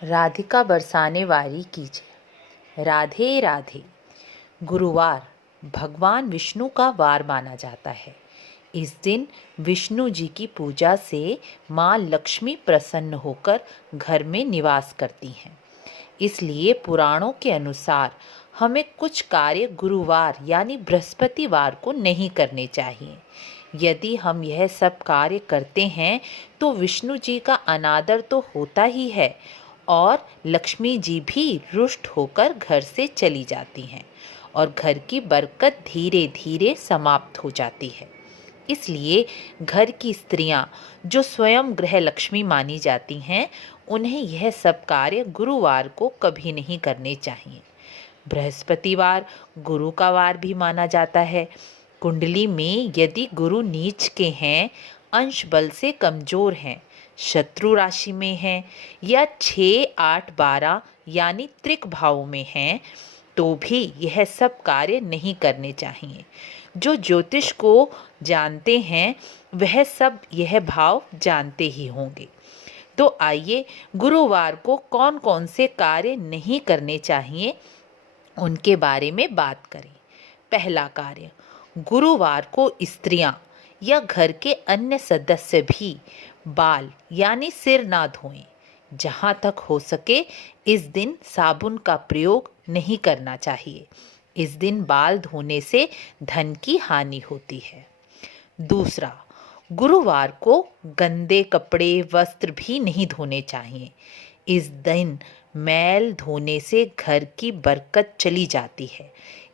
राधिका बरसाने वारी कीजिए। राधे राधे। गुरुवार भगवान विष्णु का वार माना जाता है। इस दिन विष्णु जी की पूजा से माँ लक्ष्मी प्रसन्न होकर घर में निवास करती हैं। इसलिए पुराणों के अनुसार हमें कुछ कार्य गुरुवार यानी बृहस्पतिवार को नहीं करने चाहिए। यदि हम यह सब कार्य करते हैं तो विष्णु जी का अनादर तो होता ही है और लक्ष्मी जी भी रुष्ट होकर घर से चली जाती हैं और घर की बरकत धीरे धीरे समाप्त हो जाती है। इसलिए घर की स्त्रियां जो स्वयं गृह लक्ष्मी मानी जाती हैं, उन्हें यह सब कार्य गुरुवार को कभी नहीं करने चाहिए। बृहस्पतिवार गुरु का वार भी माना जाता है। कुंडली में यदि गुरु नीच के हैं, अंश बल से कमजोर हैं, शत्रु राशि में हैं या 6, 8, 12 यानी त्रिक भाव में हैं, तो भी यह सब कार्य नहीं करने चाहिए। जो ज्योतिष को जानते हैं वह सब यह भाव जानते ही होंगे। तो आइए गुरुवार को कौन कौन से कार्य नहीं करने चाहिए उनके बारे में बात करें। पहला कार्य, गुरुवार को स्त्रियां या घर के अन्य सदस्य भी बाल यानी सिर ना धोएं। जहाँ तक हो सके इस दिन साबुन का प्रयोग नहीं करना चाहिए। इस दिन बाल धोने से धन की हानि होती है। दूसरा, गुरुवार को गंदे कपड़े वस्त्र भी नहीं धोने चाहिए। इस दिन मैल धोने से घर की बरकत चली जाती है,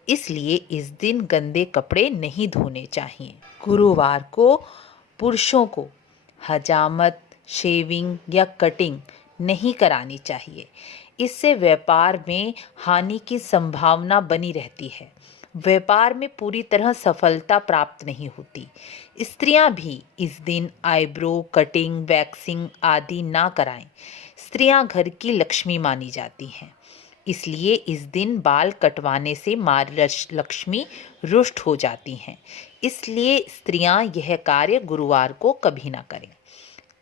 इसलिए इस दिन गंदे कपड़े नहीं धोने चाहिए। गुरुवार को पुरुषों को हजामत, शेविंग या कटिंग नहीं करानी चाहिए। इससे व्यापार में हानि की संभावना बनी रहती है। व्यापार में पूरी तरह सफलता प्राप्त नहीं होती। स्त्रियां भी इस दिन आईब्रो कटिंग, वैक्सिंग आदि ना कराएं। स्त्रियां घर की लक्ष्मी मानी जाती हैं, इसलिए इस दिन बाल कटवाने से माँ लक्ष्मी रुष्ट हो जाती हैं। इसलिए स्त्रियां यह कार्य गुरुवार को कभी ना करें।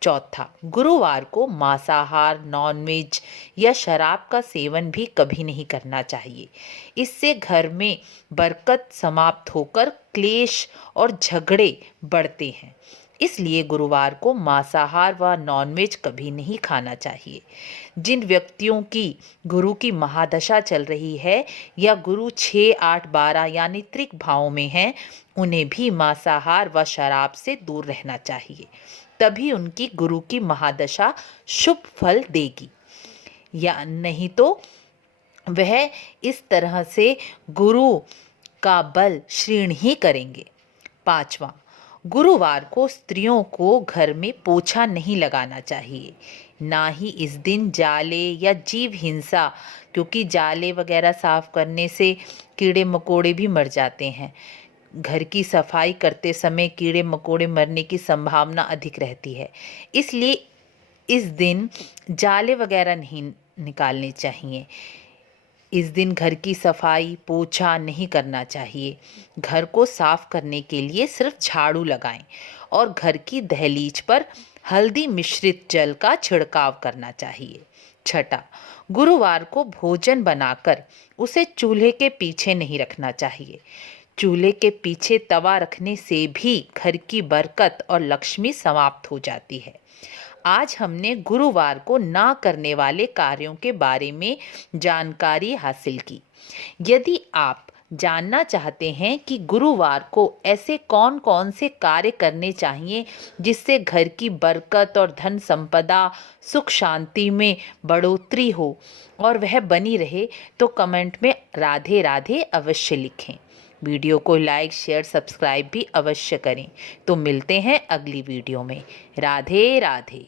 चौथा, गुरुवार को मांसाहार, नॉनवेज या शराब का सेवन भी कभी नहीं करना चाहिए। इससे घर में बरकत समाप्त होकर क्लेश और झगड़े बढ़ते हैं। इसलिए गुरुवार को मांसाहार व नॉनवेज कभी नहीं खाना चाहिए। जिन व्यक्तियों की गुरु की महादशा चल रही है या गुरु 6, 8, 12 यानी त्रिक भाव में हैं, उन्हें भी मांसाहार व शराब से दूर रहना चाहिए। तभी उनकी गुरु की महादशा शुभ फल देगी, या नहीं तो वह इस तरह से गुरु का बल क्षीण ही करेंगे। पांचवा, गुरुवार को स्त्रियों को घर में पोछा नहीं लगाना चाहिए। ना ही इस दिन जाले या जीव हिंसा, क्योंकि जाले वगैरह साफ करने से कीड़े मकोड़े भी मर जाते हैं। घर की सफाई करते समय कीड़े मकोड़े मरने की संभावना अधिक रहती है। इसलिए इस दिन जाले वगैरह नहीं निकालने चाहिए। इस दिन घर की सफाई पोछा नहीं करना चाहिए। घर को साफ करने के लिए सिर्फ झाड़ू लगाएं और घर की दहलीज पर हल्दी मिश्रित जल का छिड़काव करना चाहिए। छठा, गुरुवार को भोजन बनाकर उसे चूल्हे के पीछे नहीं रखना चाहिए। चूल्हे के पीछे तवा रखने से भी घर की बरकत और लक्ष्मी समाप्त हो जाती है। आज हमने गुरुवार को ना करने वाले कार्यों के बारे में जानकारी हासिल की। यदि आप जानना चाहते हैं कि गुरुवार को ऐसे कौन कौन से कार्य करने चाहिए जिससे घर की बरकत और धन संपदा, सुख शांति में बढ़ोतरी हो और वह बनी रहे, तो कमेंट में राधे राधे अवश्य लिखें। वीडियो को लाइक, शेयर, सब्सक्राइब भी अवश्य करें। तो मिलते हैं अगली वीडियो में। राधे राधे।